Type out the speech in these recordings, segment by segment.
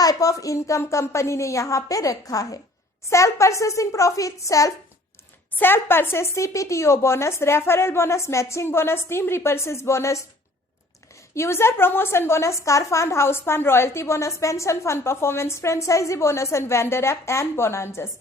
Type of income company ने यहाँ पे रखा है। Self purchasing profit, self purchase, CPTO bonus, referral bonus, matching bonus, team repurchase bonus, user promotion bonus, car fund, house fund, royalty bonus, pension fund, performance, franchisee bonus and vendor app and bonanzas.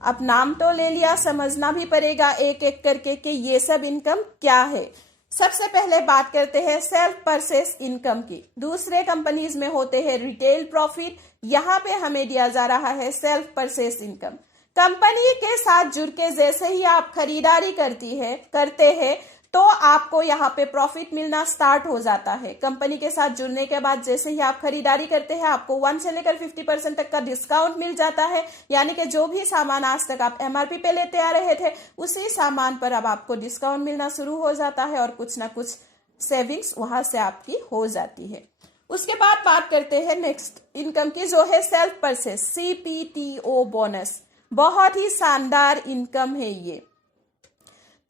अब नाम तो ले लिया, समझना भी पड़ेगा एक एक करके कि ये सब इनकम क्या है। सबसे पहले बात करते हैं सेल्फ परचेस इनकम की। दूसरे कंपनीज में होते हैं रिटेल प्रॉफिट, यहाँ पे हमें दिया जा रहा है सेल्फ परचेस इनकम। कंपनी के साथ जुड़ के जैसे ही आप खरीदारी करते हैं तो आपको यहाँ पे प्रॉफिट मिलना स्टार्ट हो जाता है। कंपनी के साथ जुड़ने के बाद जैसे ही आप खरीदारी करते हैं आपको 1 से लेकर 50% तक का डिस्काउंट मिल जाता है, यानी कि जो भी सामान आज तक आप एमआरपी पे लेते आ रहे थे उसी सामान पर अब आपको डिस्काउंट मिलना शुरू हो जाता है और कुछ ना कुछ सेविंग्स वहां से आपकी हो जाती है। उसके बाद बात करते हैं नेक्स्ट इनकम की, जो है सेल्फ परचेस, सीपीटीओ बोनस। बहुत ही शानदार इनकम है ये।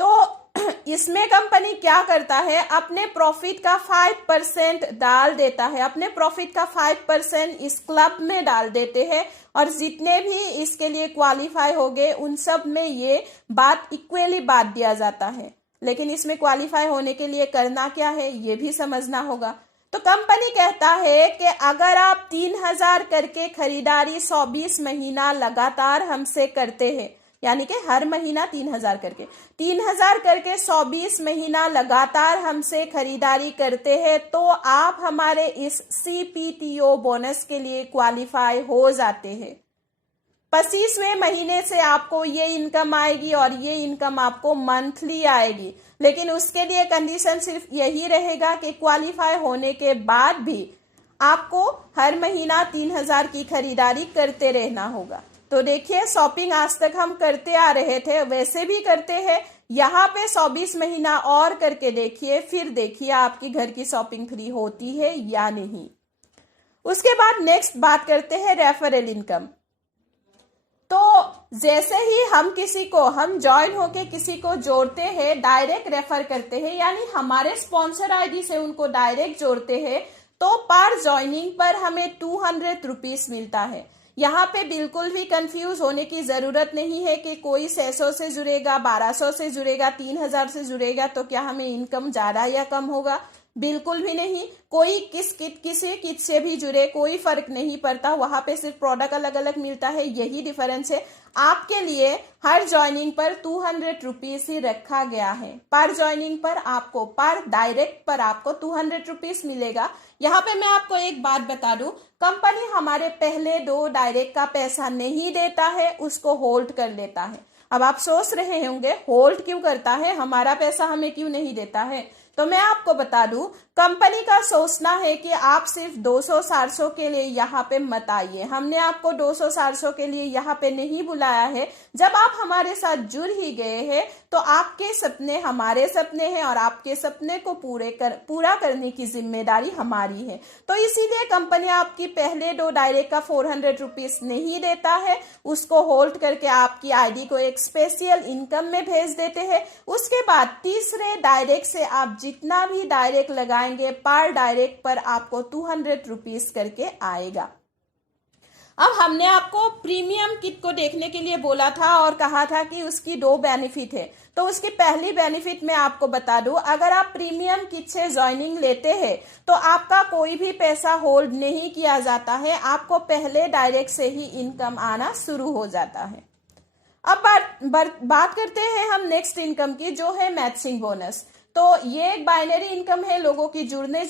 तो इसमें कंपनी क्या करता है, अपने प्रॉफिट का 5% डाल देता है, अपने प्रॉफिट का 5% इस क्लब में डाल देते हैं और जितने भी इसके लिए क्वालिफाई हो गए उन सब में ये बात इक्वली बांट दिया जाता है। लेकिन इसमें क्वालिफाई होने के लिए करना क्या है ये भी समझना होगा। तो कंपनी कहता है कि अगर आप 3000 करके खरीदारी 120 महीना लगातार हमसे करते हैं, यानी कि हर महीना 3000 करके 120 महीना लगातार हमसे खरीदारी करते हैं तो आप हमारे इस सीपीटीओ बोनस के लिए क्वालिफाई हो जाते हैं। 25वें महीने से आपको ये इनकम आएगी और ये इनकम आपको मंथली आएगी, लेकिन उसके लिए कंडीशन सिर्फ यही रहेगा कि क्वालिफाई होने के बाद भी आपको हर महीना 3000 की खरीदारी करते रहना होगा। तो देखिए, शॉपिंग आज तक हम करते आ रहे थे वैसे भी करते हैं, यहाँ पे 120 महीना और करके देखिए, फिर देखिए आपकी घर की शॉपिंग फ्री होती है या नहीं। उसके बाद नेक्स्ट बात करते हैं रेफरल इनकम। तो जैसे ही हम ज्वाइन होके किसी को जोड़ते हैं, डायरेक्ट रेफर करते हैं, यानी हमारे स्पॉन्सर आईडी से उनको डायरेक्ट जोड़ते हैं, तो पर ज्वाइनिंग पर हमें 200 रुपीज मिलता है। यहाँ पे बिल्कुल भी कंफ्यूज होने की जरूरत नहीं है कि कोई 600 से जुड़ेगा, 1200 से जुड़ेगा, 3000 से जुड़ेगा तो क्या हमें इनकम ज्यादा या कम होगा। बिल्कुल भी नहीं। कोई किसी किट से भी जुड़े कोई फर्क नहीं पड़ता, वहां पे सिर्फ प्रोडक्ट अलग अलग मिलता है, यही डिफरेंस है। आपके लिए हर ज्वाइनिंग पर 200 रुपीज ही रखा गया है। पर ज्वाइनिंग पर आपको, पर डायरेक्ट पर आपको 200 रुपीज मिलेगा। यहाँ पे मैं आपको एक बात बता दूं, कंपनी हमारे पहले 2 डायरेक्ट का पैसा नहीं देता है, उसको होल्ड कर लेता है। अब आप सोच रहे होंगे होल्ड क्यों करता है, हमारा पैसा हमें क्यों नहीं देता है। तो मैं आपको बता दूं, कंपनी का सोचना है कि आप सिर्फ 200-400 के लिए यहाँ पे मत आइए। हमने आपको 200-400 के लिए यहाँ पे नहीं बुलाया है। जब आप हमारे साथ जुड़ ही गए हैं तो आपके सपने हमारे सपने हैं और आपके सपने को पूरा करने की जिम्मेदारी हमारी है। तो इसीलिए कंपनी आपकी पहले 2 डायरेक्ट का 400 रुपीज नहीं देता है, उसको होल्ड करके आपकी आईडी को एक स्पेशल इनकम में भेज देते हैं। उसके बाद तीसरे डायरेक्ट से आप जितना भी डायरेक्ट लगाएंगे, पर डायरेक्ट पर आपको 200 रुपीज करके आएगा। अब हमने आपको प्रीमियम किट को देखने के लिए बोला था और कहा था कि उसकी 2 बेनिफिट है। तो उसकी पहली बेनिफिट मैं आपको बता दूं, अगर आप प्रीमियम किट से ज्वाइनिंग लेते हैं तो आपका कोई भी पैसा होल्ड नहीं किया जाता है, आपको पहले डायरेक्ट से ही इनकम आना शुरू हो जाता है। अब बात करते हैं हम नेक्स्ट इनकम की, जो है मैचिंग बोनस। तो ये एक बाइनरी इनकम है, लोगों की जुड़ने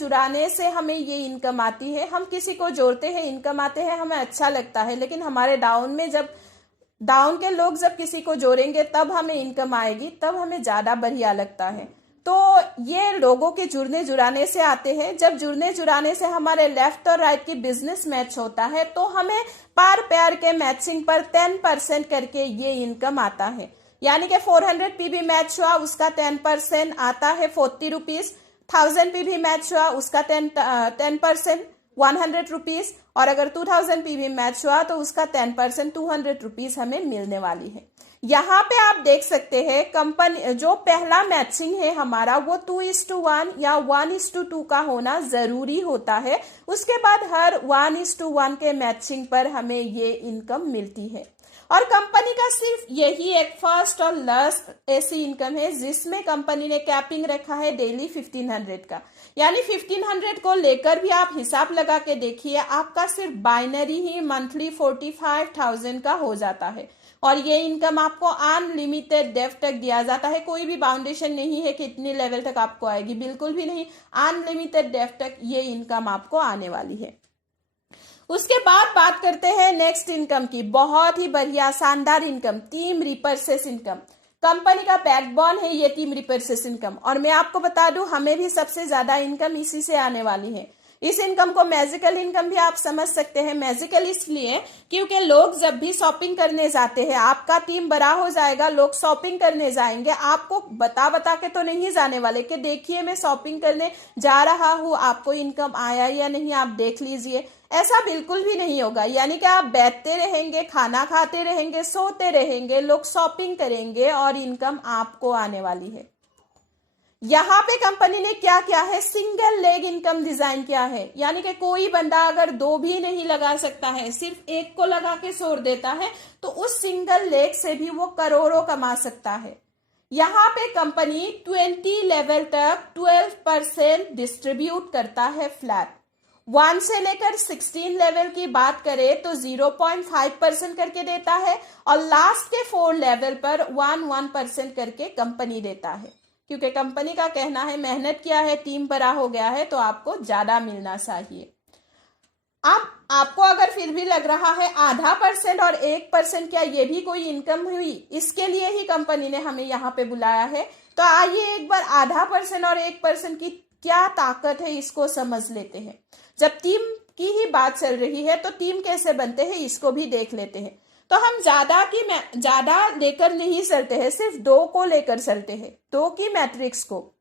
से हमें ये इनकम आती है। हम किसी को जोड़ते हैं, इनकम आते हैं, हमें अच्छा लगता है, लेकिन हमारे डाउन के लोग जब किसी को जोड़ेंगे तब हमें इनकम आएगी, तब हमें ज्यादा बढ़िया लगता है। तो ये लोगों के जुड़ने से आते हैं। जब जुड़ने से हमारे लेफ्ट और राइट की बिजनेस मैच होता है तो हमें पर पेयर के मैचिंग पर 10% करके ये इनकम आता है। यानी कि 400 पीबी मैच हुआ उसका 10% आता है 40 रुपीज, 1000 पीबी मैच हुआ उसका 10% 100 रुपीज, और अगर 2000 पीवी मैच हुआ तो उसका 10% 200 रुपीज हमें मिलने वाली है। यहाँ पे आप देख सकते हैं कंपनी जो पहला मैचिंग है हमारा वो 2:1 या 1:2 का होना जरूरी होता है। उसके बाद हर 1:1 के मैचिंग पर हमें ये इनकम मिलती है। और कंपनी का सिर्फ यही एक फर्स्ट और लास्ट ऐसी इनकम है जिसमें कंपनी ने कैपिंग रखा है डेली 1500 का, यानी 1500 को लेकर भी आप हिसाब लगा के देखिए, आपका सिर्फ बाइनरी ही मंथली 45,000 का हो जाता है। और ये इनकम आपको अनलिमिटेड डेप्थ तक दिया जाता है, कोई भी बाउंडेशन नहीं है कि इतनी लेवल तक आपको आएगी, बिल्कुल भी नहीं। अनलिमिटेड डेप्थ तक ये इनकम आपको आने वाली है। उसके बाद बात करते हैं नेक्स्ट इनकम की, बहुत ही बढ़िया शानदार income, team repurchase income. Company का बैकबोन है ये टीम रिपर्चेस इनकम, और मैं आपको बता दूं हमें भी सबसे ज्यादा इनकम इसी से आने वाली है। इस इनकम को मैजिकल इनकम भी आप समझ सकते हैं। मैजिकल इसलिए क्योंकि लोग जब भी शॉपिंग करने जाते हैं, आपका टीम बड़ा हो जाएगा, लोग शॉपिंग करने जाएंगे, आपको बता के तो नहीं जाने वाले कि देखिए मैं शॉपिंग करने जा रहा हूं, आपको इनकम आया या नहीं आप देख लीजिए। ऐसा बिल्कुल भी नहीं होगा, यानी कि आप बैठते रहेंगे, खाना खाते रहेंगे, सोते रहेंगे, लोग शॉपिंग करेंगे और इनकम आपको आने वाली है। यहाँ पे कंपनी ने क्या किया है, सिंगल लेग इनकम डिजाइन किया है, यानी कि कोई बंदा अगर दो भी नहीं लगा सकता है, सिर्फ एक को लगा के छोड़ देता है, तो उस सिंगल लेग से भी वो करोड़ों कमा सकता है। यहाँ पे कंपनी 20 लेवल तक 12% डिस्ट्रीब्यूट करता है फ्लैट। 1 से लेकर 16 लेवल की बात करें तो 0.5% करके देता है, और लास्ट के 4 लेवल पर 1% करके कंपनी देता है, क्योंकि कंपनी का कहना है मेहनत किया है, टीम बड़ा हो गया है तो आपको ज्यादा मिलना चाहिए। अब आपको अगर फिर भी लग रहा है ½ % और 1% क्या ये भी कोई इनकम हुई, इसके लिए ही कंपनी ने हमें यहाँ पे बुलाया है। तो आइए एक बार ½ % और 1% की क्या ताकत है इसको समझ लेते हैं। जब टीम की ही बात चल रही है तो टीम कैसे बनते हैं इसको भी देख लेते हैं। तो हम ज्यादा लेकर नहीं चलते हैं, सिर्फ 2 को लेकर चलते हैं, 2 की मैट्रिक्स को।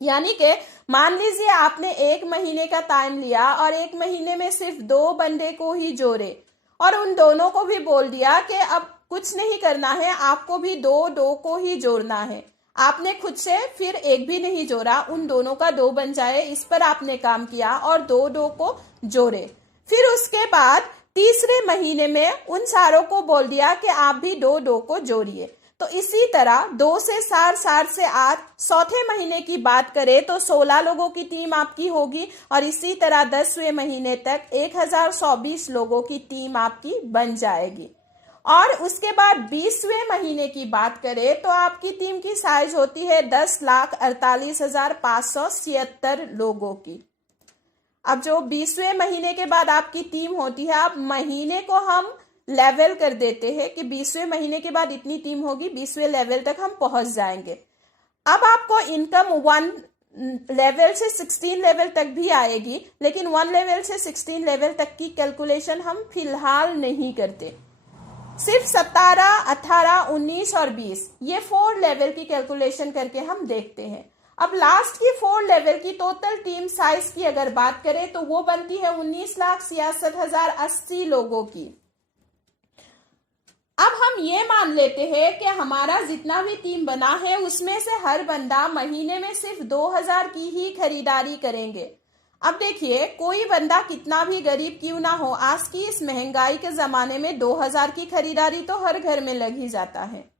यानी कि मान लीजिए आपने 1 महीने का टाइम लिया और 1 महीने में सिर्फ 2 बंदे को ही जोड़े, और उन दोनों को भी बोल दिया कि अब कुछ नहीं करना है, आपको भी 2 को ही जोड़ना है। आपने खुद से फिर 1 भी नहीं जोड़ा, उन दोनों का 2 बन जाए, इस पर आपने काम किया और 2 को जोड़े। फिर उसके बाद तीसरे महीने में उन सारों को बोल दिया कि आप भी 2 को जोड़िए। तो इसी तरह 2 से 4, 4 से 8, चौथे महीने की बात करें तो 16 लोगों की टीम आपकी होगी, और इसी तरह 10वें महीने तक 1024 लोगों की टीम आपकी बन जाएगी। और उसके बाद 20वें महीने की बात करें तो आपकी टीम की साइज होती है 10,48,576 लोगों की। अब जो 20वें महीने के बाद आपकी टीम होती है, अब महीने को हम लेवल कर देते हैं कि 20वें महीने के बाद इतनी टीम होगी, 20वें लेवल तक हम पहुंच जाएंगे। अब आपको इनकम 1 लेवल से 16 लेवल तक भी आएगी, लेकिन 1 लेवल से 16 लेवल तक की कैलकुलेशन हम फिलहाल नहीं करते। सिर्फ 17, 18, 19 और 20 ये 4 लेवल की कैलकुलेशन करके हम देखते हैं। अब लास्ट की 4 लेवल की टोटल टीम साइज की अगर बात करें तो वो बनती है 19,66,080 लोगों की। अब हम ये मान लेते हैं कि हमारा जितना भी टीम बना है उसमें से हर बंदा महीने में सिर्फ 2,000 की ही खरीदारी करेंगे। अब देखिए, कोई बंदा कितना भी गरीब क्यों ना हो, आज की इस महंगाई के जमाने में 2,000 की खरीदारी तो हर घर में लग ही जाता है।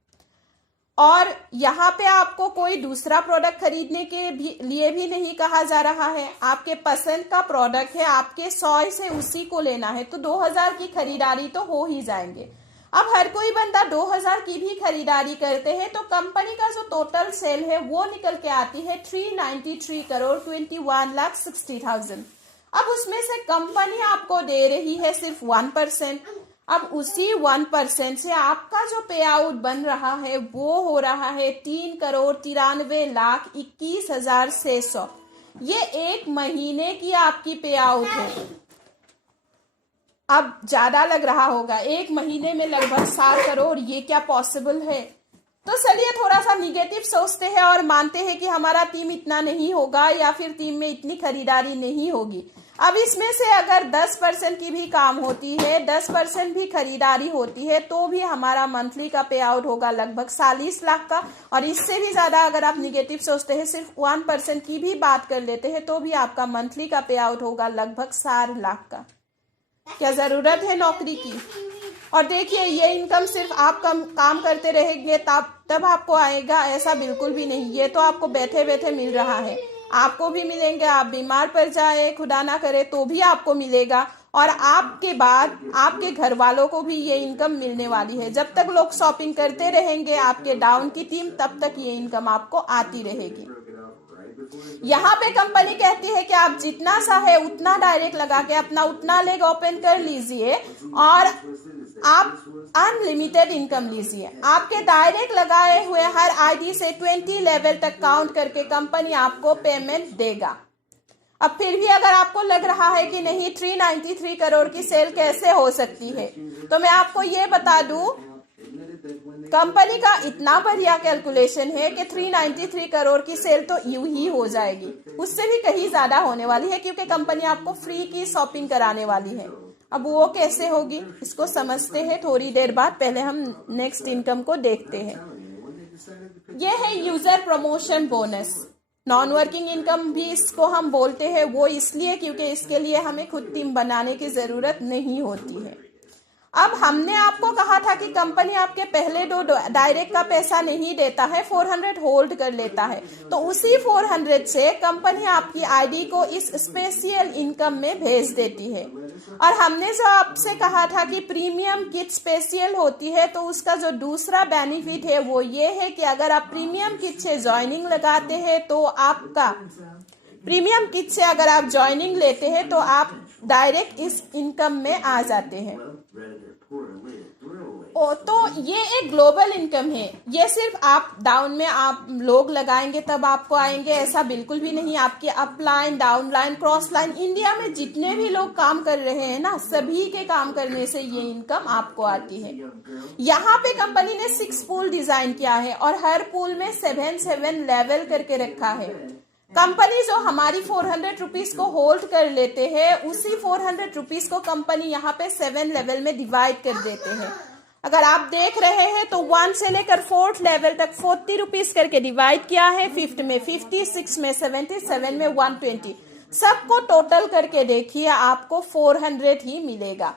और यहाँ पे आपको कोई दूसरा प्रोडक्ट खरीदने के लिए भी नहीं कहा जा रहा है, आपके पसंद का प्रोडक्ट है, आपके चॉइस से उसी को लेना है, तो 2,000 की खरीदारी तो हो ही जाएंगे। अब हर कोई बंदा 2,000 की भी खरीदारी करते हैं तो कंपनी का जो टोटल सेल है वो निकल के आती है 393 करोड़ 21,60,000। अब उसमें से कंपनी आपको दे रही है सिर्फ 1%। अब उसी 1% से आपका जो पे आउट बन रहा है वो हो रहा है 3,93,21,600। ये 1 महीने की आपकी पे आउट है। अब ज्यादा लग रहा होगा, 1 महीने में लगभग 7 करोड़, ये क्या पॉसिबल है? तो चलिए थोड़ा सा निगेटिव सोचते हैं और मानते हैं कि हमारा टीम इतना नहीं होगा या फिर टीम में इतनी खरीदारी नहीं होगी। अब इसमें से अगर 10% की भी काम होती है, 10% भी खरीदारी होती है, तो भी हमारा मंथली का पे आउट होगा लगभग 40 लाख का। और इससे भी ज़्यादा अगर आप निगेटिव सोचते हैं, सिर्फ 1% की भी बात कर लेते हैं, तो भी आपका मंथली का पे आउट होगा लगभग 4 लाख का। क्या ज़रूरत है नौकरी की? और देखिए, ये इनकम सिर्फ आप काम करते रहेंगे तब आपको आएगा, ऐसा बिल्कुल भी नहीं। ये तो आपको बैठे बैठे मिल रहा है, आपको भी मिलेंगे। आप बीमार पड़ जाए, खुदा ना करे, तो भी आपको मिलेगा। और आपके बाद आपके घर वालों को भी ये इनकम मिलने वाली है। जब तक लोग शॉपिंग करते रहेंगे आपके डाउन की टीम, तब तक ये इनकम आपको आती रहेगी। यहाँ पे कंपनी कहती है कि आप जितना सा है उतना डायरेक्ट लगा के अपना उतना लेग ओपन कर लीजिए और आप अनलिमिटेड इनकम लीजिए। आपके डायरेक्ट लगाए हुए हर आईडी से 20 लेवल तक काउंट करके कंपनी आपको पेमेंट देगा। अब फिर भी अगर आपको लग रहा है कि नहीं 393 करोड़ की सेल कैसे हो सकती है, तो मैं आपको ये बता दूं, कंपनी का इतना बढ़िया कैलकुलेशन है कि 393 करोड़ की सेल तो यूं ही हो जाएगी, उससे भी कहीं ज्यादा होने वाली है, क्योंकि कंपनी आपको फ्री की शॉपिंग कराने वाली है। अब वो कैसे होगी इसको समझते हैं थोड़ी देर बाद। पहले हम नेक्स्ट इनकम को देखते हैं। ये है user promotion bonus. Non working income भी इसको हम बोलते हैं, वो इसलिए क्योंकि इसके लिए हमें खुद टीम बनाने की जरूरत नहीं होती है। अब हमने आपको कहा था कि कंपनी आपके पहले 2 डायरेक्ट का पैसा नहीं देता है, 400 होल्ड कर लेता है। तो उसी 400 से कंपनी आपकी आईडी को इस स्पेशल इनकम में भेज देती है। और हमने जो आपसे कहा था कि प्रीमियम किट स्पेशल होती है, तो उसका जो दूसरा बेनिफिट है वो ये है कि अगर आप प्रीमियम किट से ज्वाइनिंग लगाते हैं, तो आपका प्रीमियम किट से अगर आप ज्वाइनिंग लेते हैं तो आप डायरेक्ट इस इनकम में आ जाते हैं। तो ये एक ग्लोबल इनकम है। ये सिर्फ आप डाउन में आप लोग लगाएंगे तब आपको आएंगे, ऐसा बिल्कुल भी नहीं। आपकी upline, downline, cross line, India में जितने भी लोग काम कर रहे हैं ना, सभी के काम करने से ये इनकम आपको आती है। यहाँ पे कंपनी ने 6 पूल डिजाइन किया है और हर पूल में 7 लेवल करके रखा है। कंपनी जो हमारी 400 रुपीज को होल्ड कर लेते हैं, उसी 400 रुपीज को कंपनी यहाँ पे 7 लेवल में डिवाइड कर देते हैं। अगर आप देख रहे हैं तो 1 से लेकर 4th लेवल तक 40 रुपीज करके डिवाइड किया है। 5th में 50, 6 में 70, 7 में 120। सबको टोटल करके देखिए, आपको 400 ही मिलेगा।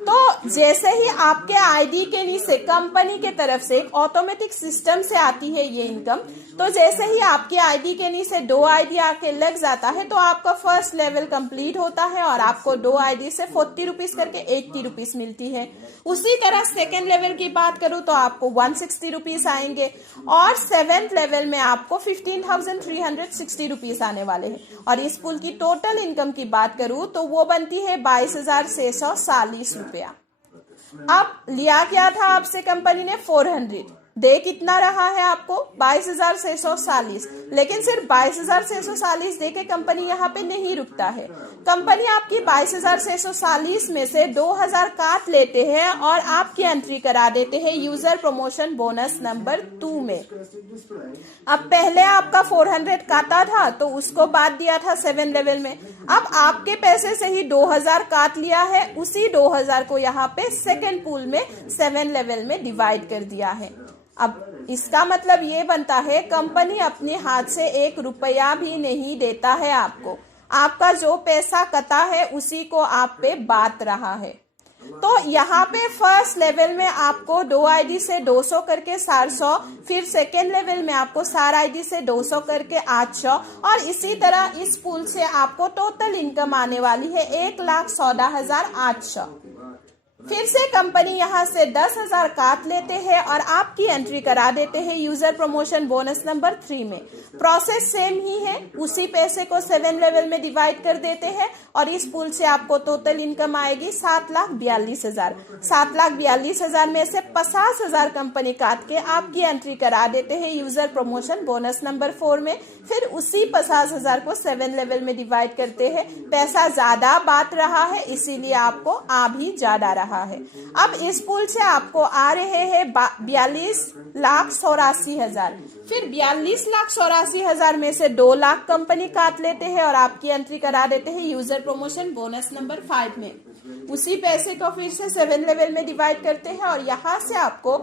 तो जैसे ही आपके आईडी के नीचे कंपनी के तरफ से एक ऑटोमेटिक सिस्टम से आती है ये इनकम, तो जैसे ही आपके आईडी के नीचे 2 आईडी आके लग जाता है, तो आपका फर्स्ट लेवल कंप्लीट होता है और आपको 2 आईडी से 40 रुपीज करके 80 रुपीज मिलती है। उसी तरह सेकेंड लेवल की बात करूं तो आपको 160 रुपीज आएंगे और 7th लेवल में आपको 15,360 रुपीज आने वाले हैं। और इस पुल की टोटल इनकम की बात करूं तो वो बनती है 22,640 रुपया। अब लिया क्या था आपसे कंपनी ने 400, दे कितना रहा है आपको 22,640। लेकिन सिर्फ 22,640 दे के कंपनी यहाँ पे नहीं रुकता है। कंपनी आपकी 22,640 में से 2,000 काट लेते हैं और आपकी एंट्री करा देते हैं यूजर प्रमोशन बोनस नंबर 2 में। अब पहले आपका 400 काटा था तो उसको बाद दिया था 7 लेवल में। अब आपके पैसे से ही 2,000 काट लिया है, उसी 2,000 को यहाँ पे सेकेंड पूल में 7 लेवल में डिवाइड कर दिया है। अब इसका मतलब ये बनता है कंपनी अपने हाथ से 1 रुपया भी नहीं देता है आपको। आपका जो पैसा कटा है उसी को आप पे बांट रहा है। तो यहाँ पे फर्स्ट लेवल में आपको 2 आईडी से 200 करके 400, फिर सेकेंड लेवल में आपको 4 आईडी से 200 करके 800, और इसी तरह इस पूल से आपको टोटल इनकम आने वाली है 1,14,800। फिर से कंपनी यहाँ से 10,000 काट लेते हैं और आपकी एंट्री करा देते हैं यूजर प्रमोशन बोनस नंबर 3 में। प्रोसेस सेम ही है, उसी पैसे को 7 लेवल में डिवाइड कर देते हैं और इस पूल से आपको टोटल इनकम आएगी 7,42,000। 7,42,000 में से 50,000 कंपनी काट के आपकी एंट्री करा देते हैं यूजर प्रमोशन बोनस नंबर 4 में। फिर उसी 50,000 को 7 लेवल में डिवाइड करते हैं। पैसा ज्यादा बात रहा है, इसीलिए आपको आ भी ज्यादा रहा रहा है। अब इस पूल से आपको आ रहे हैं 42,84,000। फिर 42,84,000 में से 2 लाख कंपनी काट लेते हैं और आपकी एंट्री करा देते हैं यूजर प्रमोशन बोनस नंबर 5 में। उसी पैसे को फिर से 7 लेवल में डिवाइड करते हैं और यहाँ से आपको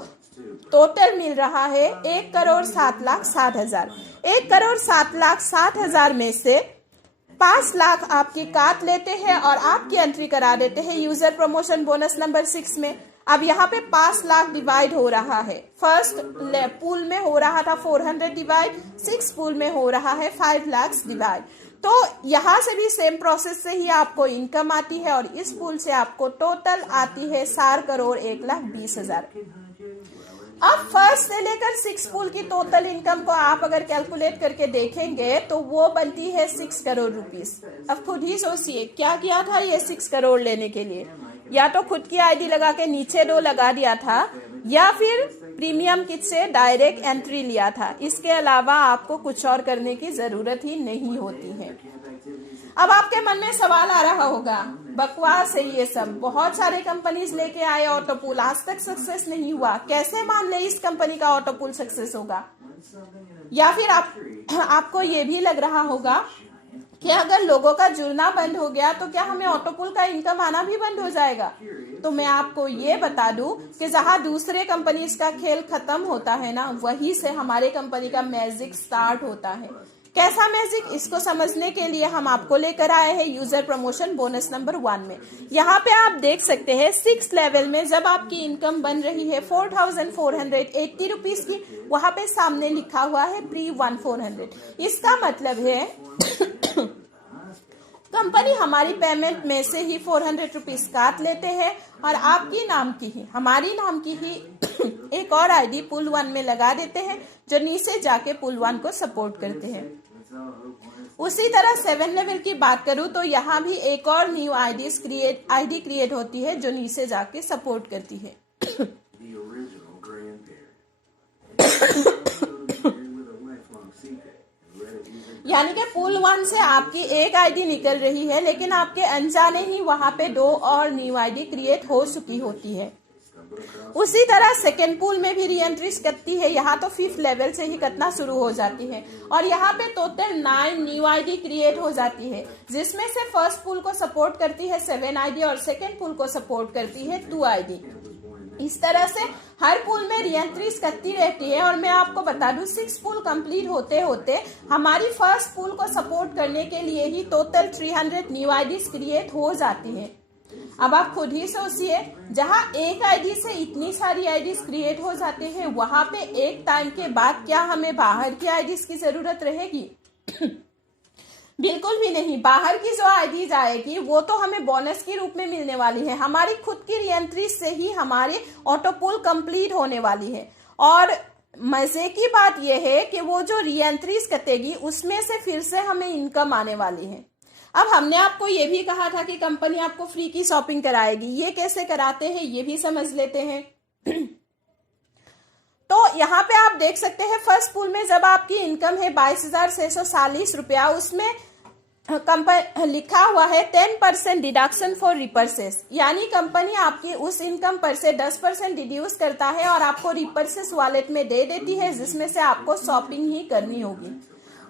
टोटल मिल रहा है 1,07,60,000। 1,07,60,000 में से 5 लाख आपकी काट लेते हैं और आपकी एंट्री करा देते हैं यूजर प्रमोशन बोनस नंबर 6 में। अब यहाँ पे 5 लाख डिवाइड हो रहा है। फर्स्ट पूल में हो रहा था 400 डिवाइड, 6 पूल में हो रहा है 5 लाख डिवाइड। तो यहाँ से भी सेम प्रोसेस से ही आपको इनकम आती है और इस पूल से आपको टोटल आती है 4,01,20,000। अब फर्स्ट से लेकर 6 पूल की टोटल इनकम को आप अगर कैलकुलेट करके देखेंगे तो वो बनती है 6 करोड़ रुपीस। अब खुद ही सोचिए क्या किया था ये 6 करोड़ लेने के लिए, या तो खुद की आईडी लगा के नीचे 2 लगा दिया था या फिर प्रीमियम किट से डायरेक्ट एंट्री लिया था। इसके अलावा आपको कुछ और करने की जरूरत ही नहीं होती है। अब आपके मन में सवाल आ रहा होगा, बकवास है ये सब, बहुत सारे कंपनीज लेके आए ऑटोपूल, आज तक सक्सेस नहीं हुआ, कैसे मान ले इस कंपनी का ऑटोपूल सक्सेस होगा। या फिर आपको ये भी लग रहा होगा कि अगर लोगों का जुड़ना बंद हो गया तो क्या हमें ऑटोपूल का इनकम आना भी बंद हो जाएगा। तो मैं आपको ये बता दूं कि जहां दूसरे कंपनीज का खेल खत्म होता है ना, वहीं से हमारे कंपनी का मैजिक स्टार्ट होता है। कैसा मैजिक, इसको समझने के लिए हम आपको लेकर आए हैं यूजर प्रमोशन बोनस नंबर 1 में। यहाँ पे आप देख सकते हैं 6 लेवल में जब आपकी इनकम बन रही है 4,480 रुपीज की, वहां पे सामने लिखा हुआ है प्री 1400। इसका मतलब है कंपनी हमारी पेमेंट में से ही 400 रुपीज काट लेते हैं और आपकी नाम की ही, हमारी नाम की ही एक और आईडी पूल 1 में लगा देते हैं जो नीचे जाके पूल 1 को सपोर्ट करते हैं। उसी तरह 7 लेवल की बात करूं तो यहाँ भी एक और न्यू आईडी क्रिएट होती है जो नीचे जाके सपोर्ट करती है। यानी कि पूल 1 से आपकी एक आईडी निकल रही है लेकिन आपके अनजाने ही वहां पे 2 और न्यू आईडी क्रिएट हो चुकी होती है। उसी तरह सेकेंड पूल में भी री एंट्रीज करती है, यहाँ तो 5th लेवल से ही कटना शुरू हो जाती है और यहाँ पे टोटल 9 न्यू आईडी क्रिएट हो जाती है, जिसमें से फर्स्ट पूल को सपोर्ट करती है 7 आईडी और सेकेंड पूल को सपोर्ट करती है 2 आईडी। इस तरह से हर पूल में री एंट्रीज करती रहती है और मैं आपको बता दूं 6 पूल कंप्लीट होते होते हमारी फर्स्ट पूल को सपोर्ट करने के लिए ही टोटल 300 न्यू आईडीज क्रिएट हो जाती है। अब आप खुद ही सोचिए, जहां एक आईडी से इतनी सारी आईडीज क्रिएट हो जाते हैं, वहां पे एक टाइम के बाद क्या हमें बाहर की आईडीज की जरूरत रहेगी? बिल्कुल भी नहीं। बाहर की जो आईडीज आएगी वो तो हमें बोनस के रूप में मिलने वाली है, हमारी खुद की रीएंट्री से ही हमारे ऑटोपूल कंप्लीट होने वाली है। और मजे की बात यह है कि वो जो रीएंट्रीज कटेगी उसमें से फिर से हमें इनकम आने वाली है। अब हमने आपको ये भी कहा था कि कंपनी आपको फ्री की शॉपिंग कराएगी, ये कैसे कराते हैं ये भी समझ लेते हैं। तो यहाँ पे आप देख सकते हैं फर्स्ट पूल में जब आपकी इनकम है 22,640 रुपया, उसमें लिखा हुआ है 10% डिडक्शन फॉर रिपर्सेस, यानी कंपनी आपकी उस इनकम पर से 10% डिड्यूस करता है और आपको रिपर्सेस वॉलेट में दे देती है, जिसमें से आपको शॉपिंग ही करनी होगी।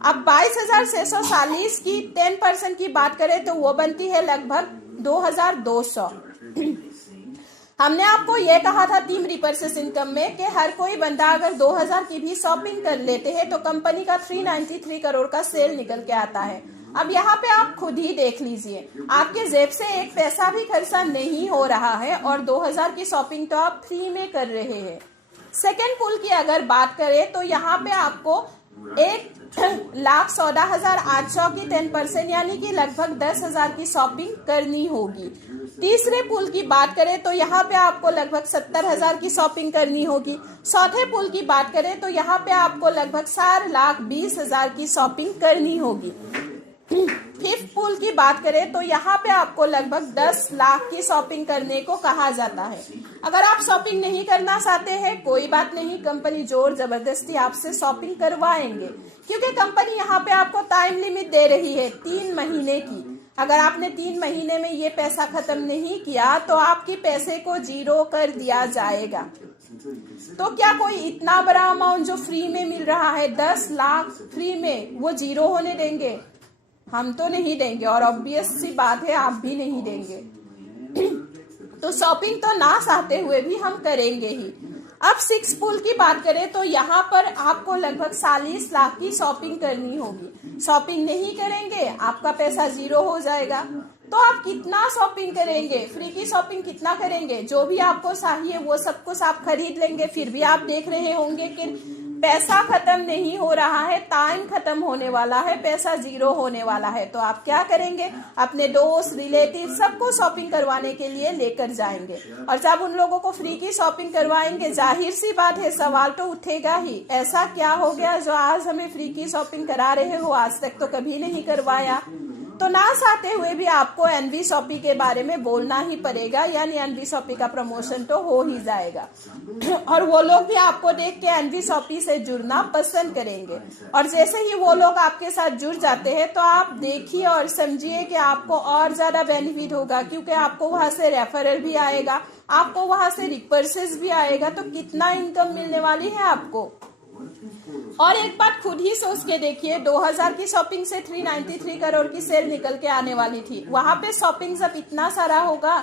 अब 22,640 की 10% की बात करें तो वो बनती है लगभग 2,200। हमने आपको ये कहा था टीम रिपर्सेस इनकम में कि हर कोई बंदा अगर 2,000 की भी शॉपिंग कर लेते हैं तो कंपनी का 393 करोड़ का सेल निकल के आता है। अब यहाँ पे आप खुद ही देख लीजिए, आपके जेब से एक पैसा भी खर्चा नहीं हो रहा है और 2,000 की शॉपिंग तो आप फ्री में कर रहे हैं। सेकेंड पूल की अगर बात करें तो यहाँ पे आपको 1,14,800 की 10% यानी कि लगभग 10,000 की शॉपिंग करनी होगी। तीसरे पूल की बात करें तो यहाँ पे आपको लगभग 70,000 की शॉपिंग करनी होगी। चौथे पूल की बात करें तो यहाँ पे आपको लगभग 4,20,000 की शॉपिंग करनी होगी। फिफ्थ पूल की बात करें तो यहाँ पे आपको लगभग 10 लाख की शॉपिंग करने को कहा जाता है। अगर आप शॉपिंग नहीं करना चाहते हैं कोई बात नहीं, कंपनी जोर जबरदस्ती आपसे शॉपिंग करवाएंगे, क्योंकि कंपनी यहाँ पे आपको टाइम लिमिट दे रही है 3 महीने की। अगर आपने 3 महीने में ये पैसा खत्म नहीं किया तो आपके पैसे को जीरो कर दिया जाएगा। तो क्या कोई इतना बड़ा अमाउंट जो फ्री में मिल रहा है 10 लाख फ्री में, वो जीरो होने देंगे? हम तो नहीं देंगे, और ऑब्वियस सी बात है आप भी नहीं देंगे। तो शॉपिंग तो ना चाहते हुए भी हम करेंगे ही। अब 6 पूल की बात करें तो यहाँ पर आपको लगभग 40 लाख की शॉपिंग करनी होगी। शॉपिंग नहीं करेंगे आपका पैसा जीरो हो जाएगा। तो आप कितना शॉपिंग करेंगे? फ्री की शॉपिंग कितना करेंगे? जो भी आपको चाहिए वो सब कुछ आप खरीद लेंगे। फिर भी आप देख रहे होंगे कि पैसा खत्म नहीं हो रहा है, टाइम खत्म होने वाला है, पैसा जीरो होने वाला है। तो आप क्या करेंगे? अपने दोस्त, रिलेटिव सबको शॉपिंग करवाने के लिए लेकर जाएंगे। और जब उन लोगों को फ्री की शॉपिंग करवाएंगे, जाहिर सी बात है सवाल तो उठेगा ही, ऐसा क्या हो गया जो आज हमें फ्री की शॉपिंग करा रहे हो, आज तक तो कभी नहीं करवाया। तो ना चाहते हुए भी आपको एनवी शॉपी के बारे में बोलना ही पड़ेगा, यानी एनवी शॉपी का प्रमोशन तो हो ही जाएगा। और वो लोग भी आपको देख के एनवी शॉपी से जुड़ना पसंद करेंगे। और जैसे ही वो लोग आपके साथ जुड़ जाते हैं तो आप देखिए और समझिए कि आपको और ज्यादा बेनिफिट होगा, क्योंकि आपको वहां से रेफरल भी आएगा, आपको वहां से रिपर्सेस भी आएगा। तो कितना इनकम मिलने वाली है आपको। और एक बात खुद ही सोच के देखिए, 2000 की शॉपिंग से 393 करोड़ की सेल निकल के आने वाली थी। वहां पे शॉपिंग जब इतना सारा होगा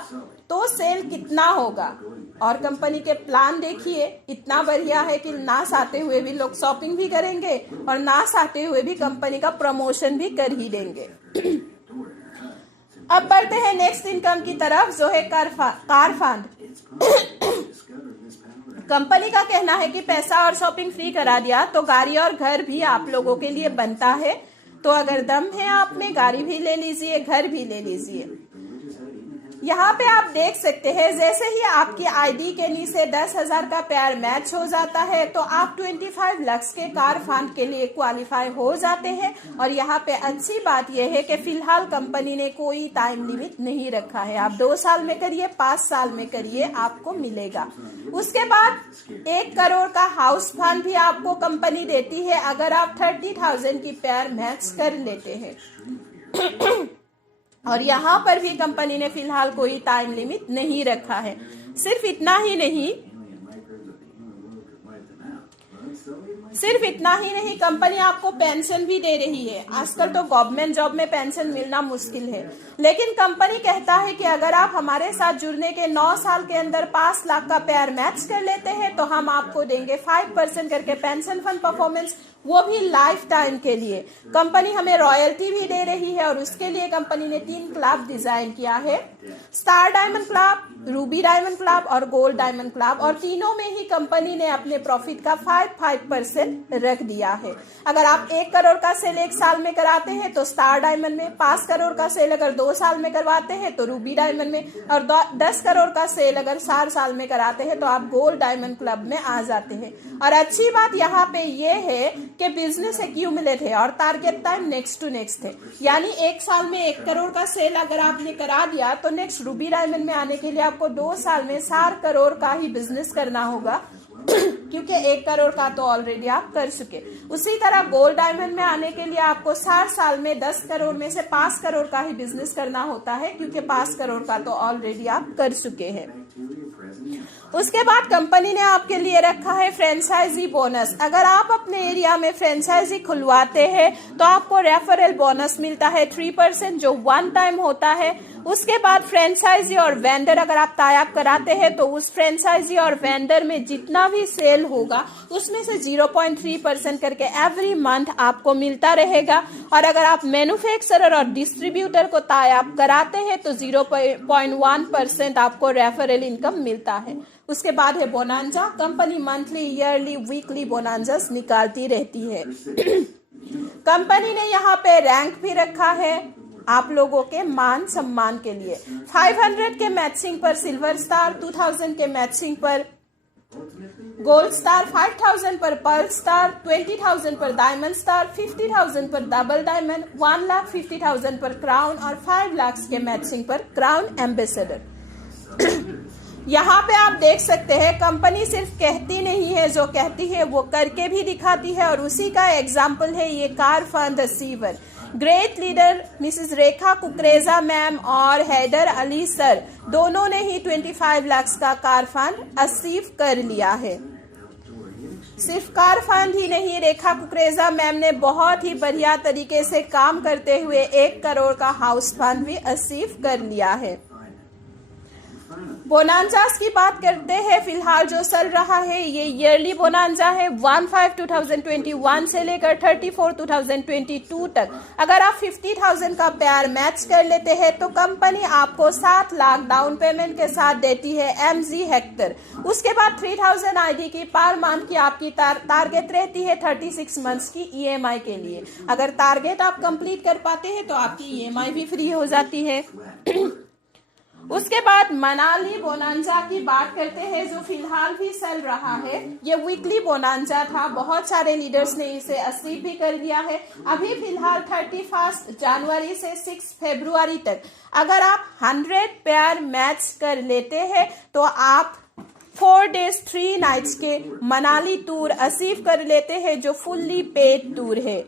तो सेल कितना होगा। और कंपनी के प्लान देखिए, इतना बढ़िया है कि ना चाहते हुए भी लोग शॉपिंग भी करेंगे और ना चाहते हुए भी कंपनी का प्रमोशन भी कर ही देंगे। अब बढ़ते हैं नेक्स्ट इनकम की तरफ, जो है कार फंड। कंपनी का कहना है कि पैसा और शॉपिंग फ्री करा दिया तो गाड़ी और घर भी आप लोगों के लिए बनता है। तो अगर दम है आप में, गाड़ी भी ले लीजिए, घर भी ले लीजिए। यहाँ पे आप देख सकते हैं, जैसे ही आपकी आईडी के नीचे 10,000 का पेयर मैच हो जाता है तो आप 25 लाख के कार फंड के लिए क्वालिफाई हो जाते हैं। और यहाँ पे अच्छी बात यह है कि फिलहाल कंपनी ने कोई टाइम लिमिट नहीं रखा है। आप 2 साल में करिए, 5 साल में करिए, आपको मिलेगा। उसके बाद 1 करोड़ का हाउस फंड भी आपको कंपनी देती है अगर आप 30,000 की पेयर मैच कर लेते हैं। और यहाँ पर भी कंपनी ने फिलहाल कोई टाइम लिमिट नहीं रखा है। सिर्फ इतना ही नहीं, कंपनी आपको पेंशन भी दे रही है। आजकल तो गवर्नमेंट जॉब में पेंशन मिलना मुश्किल है, लेकिन कंपनी कहता है कि अगर आप हमारे साथ जुड़ने के 9 साल के अंदर 5 लाख का पेयर मैच कर लेते हैं तो हम आपको देंगे 5% करके पेंशन फंड परफॉर्मेंस, वो भी लाइफ टाइम के लिए। कंपनी हमें रॉयल्टी भी दे रही है और उसके लिए कंपनी ने 3 क्लब डिजाइन किया है, star diamond club, Ruby diamond club और गोल्ड डायमंड क्लब। और तीनों में ही कंपनी ने अपने प्रॉफिट का 5% रख दिया है। अगर आप 1 करोड़ का सेल 1 साल में कराते हैं तो स्टार डायमंड में, 5 करोड़ का सेल अगर 2 साल में करवाते हैं तो रूबी डायमंड में, और 10 करोड़ का सेल अगर 4 साल में कराते हैं तो आप गोल्ड डायमंड क्लब में आ जाते हैं। और अच्छी बात यहाँ पे ये है कि बिजनेस एक्यूमुलेट है और target time next to next है। यानी 1 साल में 1 करोड़ का सेल अगर आपने करा दिया तो नेक्स्ट रूबी डायमंड में आने के लिए आपको 2 साल में 4 करोड़ का ही बिजनेस करना होगा, क्योंकि 1 करोड़ का तो ऑलरेडी आप कर चुके। उसी तरह गोल्ड डायमंड में आने के लिए आपको 4 साल में 10 करोड़ में से 5 करोड़ का ही बिजनेस करना होता है, क्योंकि 5 करोड़ का तो ऑलरेडी आप कर चुके हैं। उसके बाद कंपनी ने आपके लिए रखा है फ्रेंचाइजी बोनस। अगर आप अपने एरिया में फ्रेंचाइजी खुलवाते हैं तो आपको रेफरल बोनस मिलता है 3%, जो 1 टाइम होता है। उसके बाद फ्रेंचाइजी और वेंडर अगर आप टाई-अप कराते हैं तो उस फ्रेंचाइजी और वेंडर में जितना भी सेल होगा उसमें से 0.3% करके एवरी मंथ आपको मिलता रहेगा। और अगर आप मैन्युफैक्चरर और डिस्ट्रीब्यूटर को टाई-अप कराते हैं तो 0.1% आपको रेफरल इनकम मिलता है। उसके बाद है bonanza. Company monthly, yearly, weekly bonanzas निकालती रहती है। कंपनी ने यहाँ पे रैंक भी रखा है आप लोगों के मान सम्मान के लिए। 500 के मैचिंग पर सिल्वर स्टार, 2000 के मैचिंग पर गोल्ड स्टार, 5000 पर पर्ल स्टार, 20,000 पर डायमंड स्टार, 50,000 पर डबल डायमंड, 1,50,000 पर क्राउन और 5 लाख के मैचिंग पर क्राउन एम्बेसडर। यहाँ पे आप देख सकते हैं कंपनी सिर्फ कहती नहीं है, जो कहती है वो करके भी दिखाती है, और उसी का एग्जाम्पल है ये car fund receiver. Great leader Mrs Rekha Kukreja ma'am और हैदर अली सर दोनों ने ही 25 लाख का कार फंड अचीव कर लिया है। सिर्फ कार फंड ही नहीं, रेखा कुकरेजा मैम ने बहुत ही बढ़िया तरीके से काम करते हुए 1 करोड़ का हाउस फंड भी अचीव कर लिया है। बोनांजास की बात करते हैं। फिलहाल जो चल रहा है ये ईयरली बोनांजा है 15/2021 से लेकर 34/2022 तक। अगर आप 50,000 का पेयर मैच कर लेते हैं तो कंपनी आपको 7 लाख डाउन पेमेंट के साथ देती है MG हेक्टर। उसके बाद 3000 ID की पर मंथ की आपकी टारगेट रहती है 36 मंथ्स की EMI के लिए। अगर टारगेट आप कंप्लीट कर पाते हैं तो आपकी EMI भी फ्री हो जाती है। उसके बाद मनाली बोनांजा की बात करते हैं जो फिलहाल भी चल रहा है। ये वीकली बोनांजा था, बहुत सारे लीडर्स ने इसे अचीव भी कर लिया है। अभी फिलहाल 31 जनवरी से 6 फरवरी तक अगर आप 100 पेयर मैच कर लेते हैं तो आप 4 days 3 nights के मनाली टूर अचीव कर लेते हैं, जो फुल्ली पेड टूर है।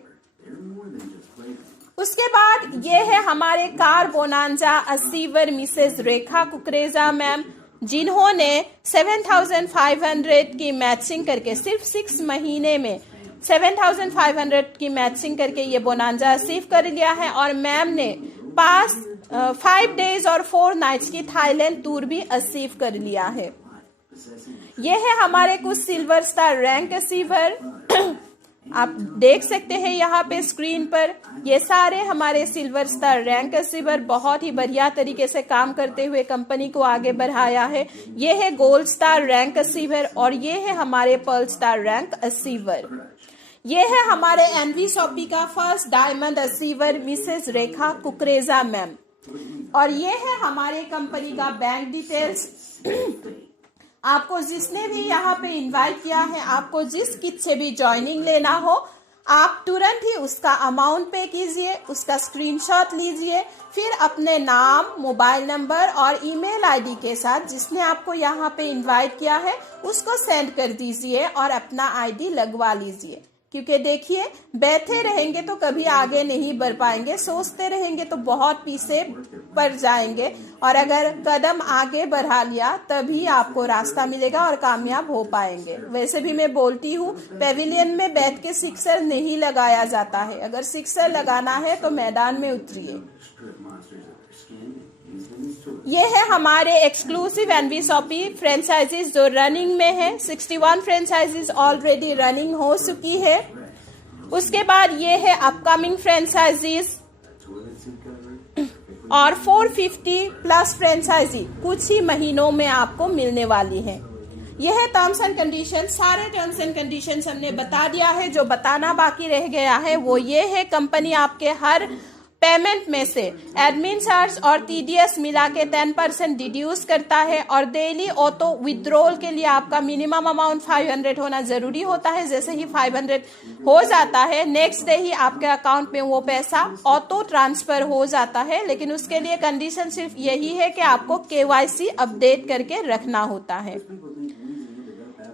उसके बाद ये है हमारे car bonanza achiever Mrs Rekha Kukreja ma'am, जिन्होंने 7,500 की मैचिंग करके सिर्फ 6 महीने में 7,500 की मैचिंग करके ये बोनांजा अचीव कर लिया है। और मैम ने 5 days और 4 nights की थाईलैंड टूर भी अचीव कर लिया है। ये है हमारे कुछ सिल्वर स्टार रैंक अचीवर, आप देख सकते हैं यहाँ पे स्क्रीन पर। ये सारे हमारे सिल्वर स्टार रैंक अचीवर बहुत ही बढ़िया तरीके से काम करते हुए कंपनी को आगे बढ़ाया है। ये है गोल्ड स्टार रैंक अचीवर और ये है हमारे पर्ल स्टार रैंक अचीवर। ये है हमारे एनवी शॉपी का first diamond achiever Mrs Rekha Kukreja ma'am. और ये है हमारे कंपनी का बैंक डिटेल्स। आपको जिसने भी यहाँ पे इनवाइट किया है, आपको जिस किट से भी ज्वाइनिंग लेना हो, आप तुरंत ही उसका अमाउंट पे कीजिए, उसका स्क्रीनशॉट लीजिए, फिर अपने नाम, मोबाइल नंबर और ईमेल आईडी के साथ जिसने आपको यहाँ पे इनवाइट किया है उसको सेंड कर दीजिए और अपना आईडी लगवा लीजिए। क्योंकि देखिए, बैठे रहेंगे तो कभी आगे नहीं बढ़ पाएंगे, सोचते रहेंगे तो बहुत पीछे पड़ जाएंगे, और अगर कदम आगे बढ़ा लिया तभी आपको रास्ता मिलेगा और कामयाब हो पाएंगे। वैसे भी मैं बोलती हूँ, पेविलियन में बैठ के सिक्सर नहीं लगाया जाता है, अगर सिक्सर लगाना है तो मैदान में उतरिए। ये है हमारे एक्सक्लूसिव एनवी शॉपी फ्रेंचाइजीज जो रनिंग में है। 61 फ्रेंचाइजीज ऑलरेडी रनिंग हो चुकी है। उसके बाद ये है अपकमिंग फ्रेंचाइजीज और 450 प्लस फ्रेंचाइजी कुछ ही महीनों में आपको मिलने वाली है। यह है टर्म्स एंड कंडीशन। सारे टर्म्स एंड कंडीशन हमने बता दिया है। जो बताना बाकी रह गया है वो ये है, कंपनी आपके हर पेमेंट में से एडमिन चार्ज और TDS मिला के 10% डिड्यूस करता है, और डेली ऑटो विड्रॉल के लिए आपका मिनिमम अमाउंट 500 होना जरूरी होता है। जैसे ही 500 हो जाता है, नेक्स्ट डे ही आपके अकाउंट में वो पैसा ऑटो ट्रांसफर हो जाता है। लेकिन उसके लिए कंडीशन सिर्फ यही है कि आपको KYC अपडेट करके रखना होता है।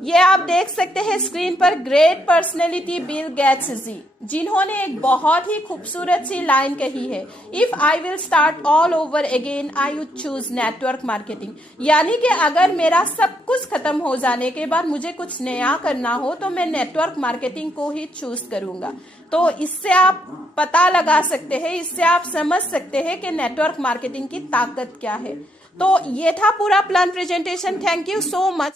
ये आप देख सकते हैं स्क्रीन पर, ग्रेट पर्सनैलिटी बिल गेट्स जी, जिन्होंने एक बहुत ही खूबसूरत सी लाइन कही है, if I will start all over again I would choose network marketing. यानी कि अगर मेरा सब कुछ खत्म हो जाने के बाद मुझे कुछ नया करना हो तो मैं नेटवर्क मार्केटिंग को ही चूज करूंगा। तो इससे आप पता लगा सकते हैं, इससे आप समझ सकते हैं कि नेटवर्क मार्केटिंग की ताकत क्या है। तो ये था पूरा plan presentation. Thank you so much.